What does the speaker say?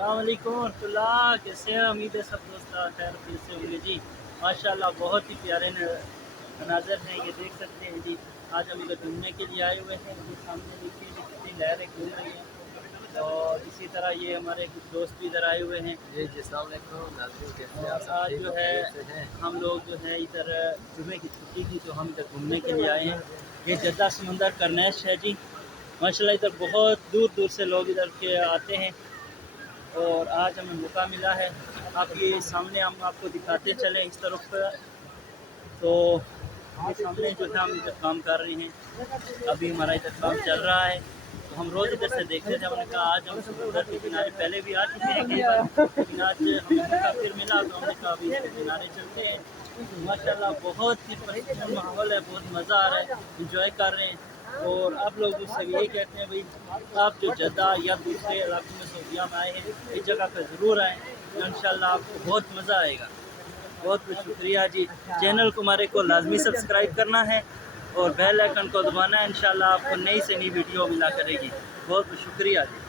अस्सलामुअलैकुम वरहमतुल्लाह। कैसे हैं? उम्मीद है सब दोस्त खैर से होंगे जी। माशाल्लाह बहुत ही प्यारे मनाजर हैं, ये देख सकते हैं जी। आज हम इधर घूमने के लिए आए हुए हैं। ये सामने देखिए जी कितनी लहरें घूम रही हैं और इसी तरह ये हमारे कुछ दोस्त भी इधर आए हुए हैं। जी अस्सलाम वालेकुम नाज़रीन, कैसे हैं और आप? आज जो है हम लोग जो है इधर जुमे की छुट्टी थी तो हम इधर घूमने के लिए आए हैं। ये जद्दा समंदर करनेश है जी। माशाल्लाह इधर बहुत दूर दूर से लोग इधर के आते हैं और आज हमें मौका मिला है। आप ये सामने हम आपको दिखाते चलें इस तरफ पर। तो ये सामने जो है हम इधर काम कर रहे हैं, अभी हमारा इधर काम चल रहा है। तो हम रोज़ इधर से देखते थे, हमने कहा आज हम समुद्र के किनारे पहले भी आ चुके हैं कई बार, लेकिन आज हमें मौका फिर मिला तो हमने कहा अभी इसके किनारे चलते हैं। माशाल्लाह बहुत ही पुरसकून माहौल है, बहुत मज़ा आ रहा है, इंजॉय कर रहे हैं। और आप लोग मुझसे यही कहते हैं भाई आप जो जद्दा या दूसरे इलाकों में सऊदीया में आए हैं इस जगह पर ज़रूर आएँ, तो इंशाल्लाह आपको बहुत मज़ा आएगा। बहुत बहुत शुक्रिया जी। चैनल को हमारे को लाजमी सब्सक्राइब करना है और बेल आइकन को दबाना है। इंशाल्लाह आपको नई से नई वीडियो मिला करेगी। बहुत बहुत शुक्रिया जी।